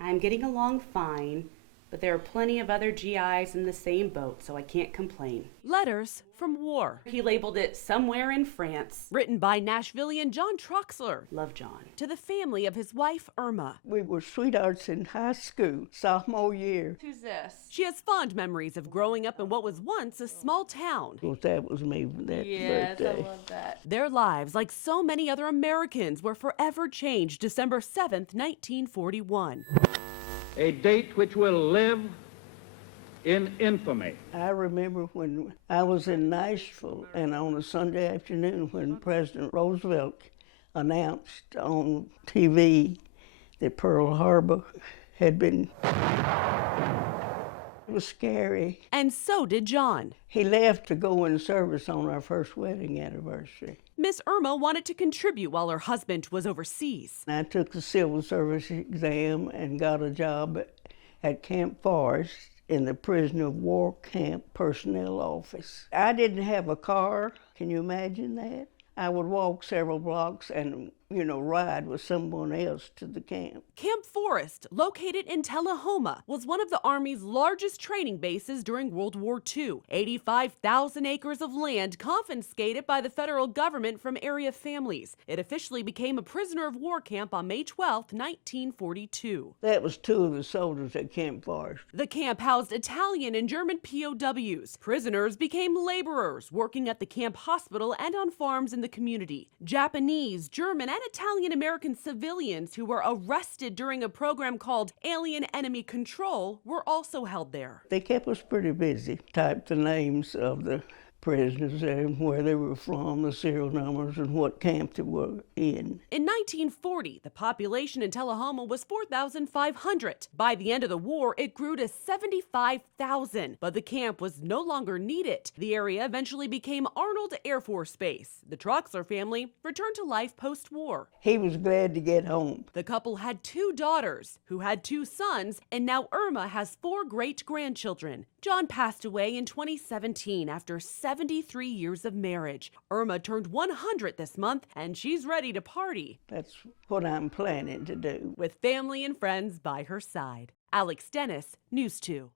I'm getting along fine, but there are plenty of other GIs in the same boat, so I can't complain. Letters from War. He labeled it Somewhere in France. Written by Nashvillian John Troxler. Love, John. To the family of his wife, Irma. We were sweethearts in high school, sophomore year. Who's this? She has fond memories of growing up in what was once a small town. Well, that was me for that birthday. I love that. Their lives, like so many other Americans, were forever changed December 7th, 1941. A date which will live in infamy. I remember when I was in Nashville, and on a Sunday afternoon when President Roosevelt announced on TV that Pearl Harbor had been... It was scary. And so did John. He left to go in service on our first wedding anniversary. Miss Irma wanted to contribute while her husband was overseas. I took the civil service exam and got a job at Camp Forest in the prisoner of war camp personnel office. I didn't have a car. Can you imagine that? I would walk several blocks and, ride with someone else to the camp. Camp Forest, located in Tullahoma, was one of the Army's largest training bases during World War II. 85,000 acres of land confiscated by the federal government from area families. It officially became a prisoner of war camp on May 12, 1942. That was two of the soldiers at Camp Forest. The camp housed Italian and German POWs. Prisoners became laborers, working at the camp hospital and on farms in the community. Japanese, German, and Italian-American civilians who were arrested during a program called Alien Enemy Control were also held there. They kept us pretty busy. Typed the names of the prisoners and where they were from, the serial numbers, and what camp they were in. In 1940, the population in Tullahoma was 4,500. By the end of the war, it grew to 75,000, but the camp was no longer needed. The area eventually became Arnold Air Force Base. The Troxler family returned to life post-war. He was glad to get home. The couple had 2 daughters, who had 2 sons, and now Irma has 4 great-grandchildren. John passed away in 2017 after 73 years of marriage. Irma turned 100 this month, and she's ready to party. That's what I'm planning to do. With family and friends by her side. Alex Dennis, News 2.